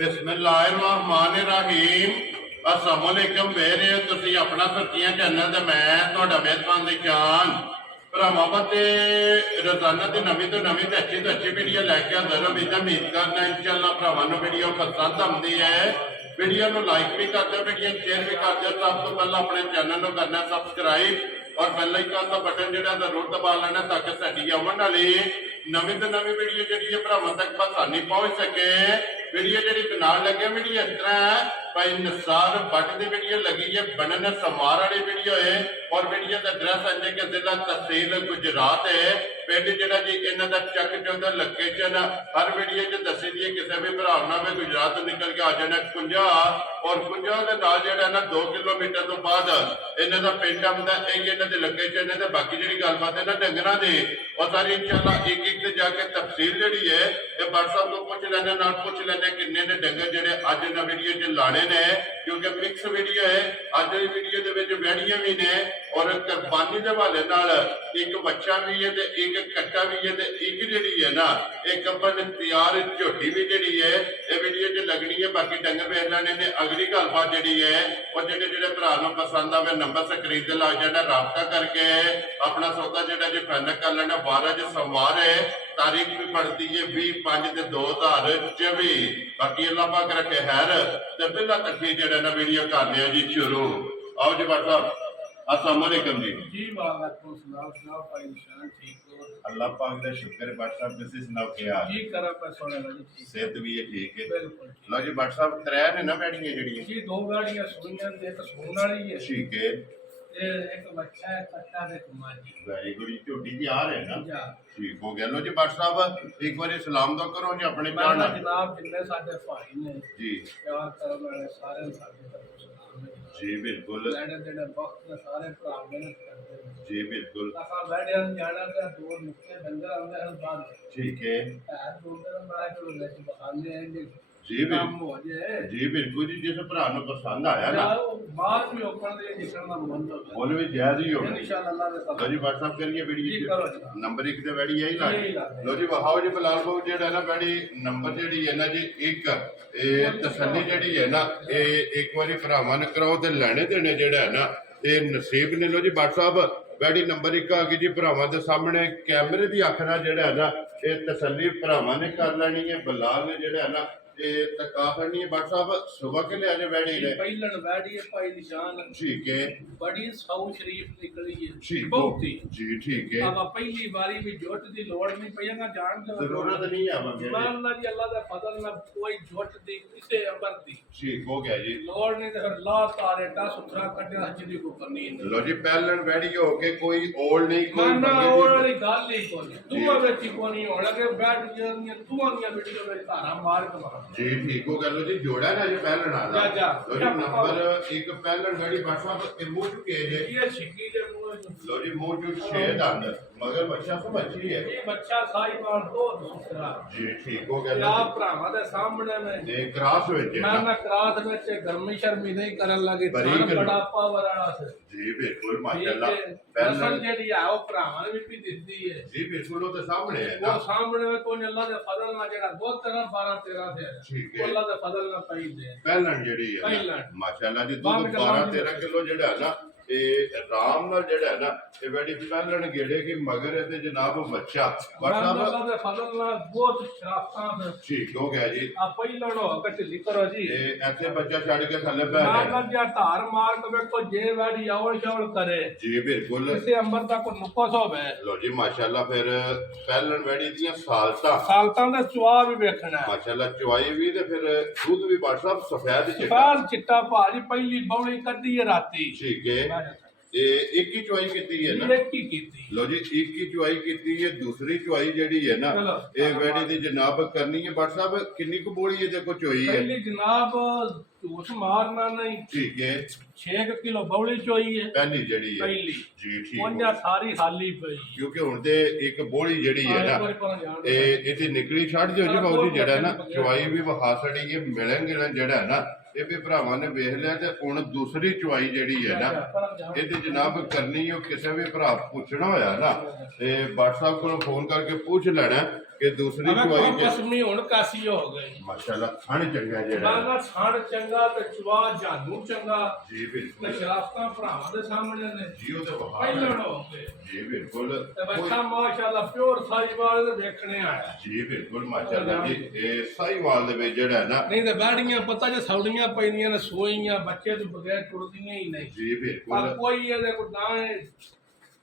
बिस्मिल्लाहिर्रहमानिर्रहीम अस्सलामुअलैकुम वेरे तुसी अपना सरकियां चैनल ते मैं तुहाडा मेहरबान दी जान भरावां ते रोजाना की नवी तो अच्छी वीडियो लैके आंदा रही तो उम्मीद करना इंशाअल्लाह भरावां नूं वीडियो पसंद आती है। वीडियो को लाइक भी कर दो, वीडियो शेयर भी कर दो। सब तो पहले अपने चैनल को करना सबसक्राइब और बेल आइकन का बटन जो जरूर दबा लेना ताकि साडी आने वाली नवी तो नवी वीडियो जी भरावां तक आसानी पहुंच सके। वीडियो जी बनाने लगे वीडियो इस तरह है भाई निसार भट्ट की वीडियो लगी है बनन समार वाली वीडियो है और वीडियो का एड्रैस है कि जिला तहसील गुजरात है। पिंड जो जी इन्हों का चक चौधर लोकेशन हर वीडियो च दसी दी है। किसी भी भरा में गुजरात तो निकल के आ जाना कुंजा और कुंजा के नाल जो ना 2 किलोमीटर तो बाद इन्हों का पिंड आता यही इन्हों की लोकेशन है। बाकी जी गलबात है ना डंगर की और सारी इंशाल्लाह एक एक जाके तफसील जी है ये व्हाट्सएप को पूछ लेने पूछ लेने किन्ने ने डंगर जोड़े अज ना वीडियो च लाने ने क्योंकि मिक्स वीडियो है। अज की वीडियो वैड़ियां भी ने और कुरबानी के हवाले नाल एक बच्चा भी है एक कट्टा भी है एक जी है ना एक अपन तैयार झोटी भी जी है ये वीडियो च लगनी है। बाकी डंगर वेच लेने ने अगली गलबात जी है और जो भरा पसंद आवे नंबर स्क्रीन से ला जाना रबता करके अपना सौदा जो जी फाइनल कर लेना। 12 सोमवार है तारीख भी पड़ती है 20/5/2024। बाकी अल्लाह पाक रखे खैर तो पहला तकफी जो ना वीडियो करने जी शुरू। आओ जी भाई साहब अस्सलाम वालेकुम जी। अल्लाह पाक का शुक्र है। भाई साहब तुसी सुनाओ क्या हाल जी? सेहत भी है ठीक है। लो जी भाई साहब त्रै ने ना बैठियां जड़ियां जी 2 गाड़ियां सुनियां ते एक सून वाली है ठीक है ते एक बच्चा है कट्टा दे कुमारी वेरी गुड झोटी जी आ रहे ना ठीक हो गया। लो जी भाई साहब एक बार सलाम तो करो जी अपने जान जनाब जिन्ने साडे भाई ने जी प्यार करन वाले सारे साडे तरफ सलाम है जी बिल्कुल लड़े देने वक्त में सारे भरा मेहनत करते हैं जी बिल्कुल असा बैठे हम जाना ते दो निक्के डंगर आंदे हैं बाहर ठीक है दो दिन बड़ा जो लेके बखाने हैं जी जी बिल्कुल जी जिस भरा पसंद आया ना बाहर भी ओपन दे निकलना मन बोल भी जायज ही होगा इंशाअल्लाह अल्लाह दे लो जी व्हाट्सएप करिए वीडियो नंबर 1 ते बैठी यही ला लो जी वहाओ जी बिलाल बाबू जेड़ा ना बैठी नंबर जेड़ी है ना जी एक ए तसल्ली जेड़ी है ना ए एक बारी भरावां ने कराओ ते लेने देने जेड़ा है ना ए नसीब ने। लो जी व्हाट्सएप बैठी नंबर 1 आ गई जी भरावां दे सामने कैमरे दी अख नाल जेड़ा है ना ए तसल्ली भरावां ने कर लेनी है। बिलाल ने जेड़ा है ना सुबह के लिए आज बैठी है पहलन बैठी है भाई निशान ठीक है बड़ी सौ शरीफ निकली है ठीक बहुत ही जी ठीक है। अब पहली बारी भी जोट दी लोड़ नहीं पईगा जान दे जरूरत नहीं है मगर अल्लाह जी अल्लाह दा फजल ना कोई जोट दी किसे अमर दी ठीक हो गया जी। लोड़ नहीं ते फिर ला तारे टा सुथरा कटे हज दी को करनी लो जी पहलन बैठी हो के कोई ओल्ड नहीं कोई ना ओल्ड वाली गल ही कोनी दुआ बेची कोनी होण लगे बैठ जानियां दुआनियां वीडियो में धारा मार के जी ठीक हो गया। लो जी जोड़ा ना जी पहलन आ जा लो जी नंबर 1 पहलन गाड़ी व्हाट्सएप ए मुंह के जे ये छिकी जे मुंह लो जी मुंह जो छेद अंदर मगर बच्चा तो बच्ची है ये बच्चा साई बार दो दूसरा जी ठीक हो गया। आप भरावां दे सामने में ये क्रॉस विच ना क्रॉस विच गर्मी शर्मी नहीं करन लगे बड़ा पावर वाला से जी बिल्कुल माशाल्लाह पहलन जेडी है वो भरावां ने भी दित्ती है जी बिल्कुल वो तो सामने है वो सामने में कोई अल्लाह दे फजल ना जेड़ा दो तरह 12 13 से ठीक है अल्लाह दे फजल ना पई दे पहलन जेडी है माशाल्लाह जी दूध 12-13 किलो जेड़ा है ना आराम नाल जेड़ा है ना ये बड़ी पहलन गेड़े की मगर है ते जनाब बच्चा अल्लाह दे फजल ना बहुत शराफतां से ठीक हो गया जी। आ पहलन हो के ढिली करो जी ये ऐसे बच्चा छड़ के थल्ले पै ना लग जा धार मार के को जे वाड़ी आवल शावल करे जी बिल्कुल इसे अंबर दा को नुकस होवे। लो जी माशाल्लाह फिर पहलन वेड़ी दियां सालतां दा चवा भी देखना है माशाल्लाह चवाई भी ते फिर दूध भी व्हाट्सएप सफेद चिट्टा भाजी पहली बौली कड्डी है राती ठीक है एक ही चुवाई की है ना एक ही कीती लो जी एक ही चुवाई की है। दूसरी चुवाई जेडी है ना ये वेड़ी दी जनाब करनी है व्हाट्सएप किन्नी को बोली है देखो चुवाई है पहली जनाब झूठ मारना नहीं ठीक है 6 किलो बौली चोई है पहली जेडी है पहली जी ठीक पंजा सारी हाली पई क्योंकि हुन ते एक बोली जेडी है ना ए इथे निकली छड़ दियो जी बाबू जी जेड़ा ना चुवाई भी वखा छड़ी है मिलन गिलन जेड़ा है ना ये भी भरावां ने वेख लिया ते हुन दूसरी चुवाई जेडी है ना ये जनाब करनी हो किसी भी भरा पूछना होया ना ते व्हाट्सएप को फोन करके पूछ लेना ਕਿ ਦੂਸਰੀ ਅਗਰ ਚਵਾਈ ਕੋਈ ਕਸਮੀ ਹੁਣ ਕਾਸੀ ਹੋ ਗਈ ਮਾਸ਼ਾਅੱਲਾ ਖਾਣ ਚੰਗਾ ਜਿਹੜਾ ਨਾ ਛਾਣ ਚੰਗਾ ਤੇ ਚਵਾ ਜਾਨੂ ਚੰਗਾ ਜੀ ਤੇ ਬਿਲਕੁਲ ਸ਼ਰਾਫਤਾਂ ਭਰਾਵਾਂ ਦੇ ਸਾਹਮਣੇ ਨੇ ਜੀ ਉਹ ਤਾਂ ਵਹਾ ਪਹਿਲਣ ਹੋ ਗਏ ਜੀ ਬਿਲਕੁਲ ਤੇ ਬੱਚਾ ਮਾਸ਼ਾਅੱਲਾ ਪਿਓਰ ਸਾਈਵਾਲ ਦੇ ਵੇਖਣੇ ਆਇਆ ਜੀ ਬਿਲਕੁਲ ਮਾਸ਼ਾਅੱਲਾ ਜੀ ਇਹ ਸਾਈਵਾਲ ਦੇ ਵਿੱਚ ਜਿਹੜਾ ਹੈ ਨਾ ਨਹੀਂ ਤੇ ਬੈੜੀਆਂ ਪਤਾ ਜੇ ਸੌੜੀਆਂ ਪੈਂਦੀਆਂ ਨੇ ਸੋਈਆਂ ਬੱਚੇ ਤੋਂ ਬਗੈਰ ਟੁਰਦੀਆਂ ਹੀ ਨਹੀਂ ਜੀ ਪਰ ਬਿਲਕੁਲ ਕੋਈ ਇਹਦੇ ਕੋ ਨਾ ਹੈ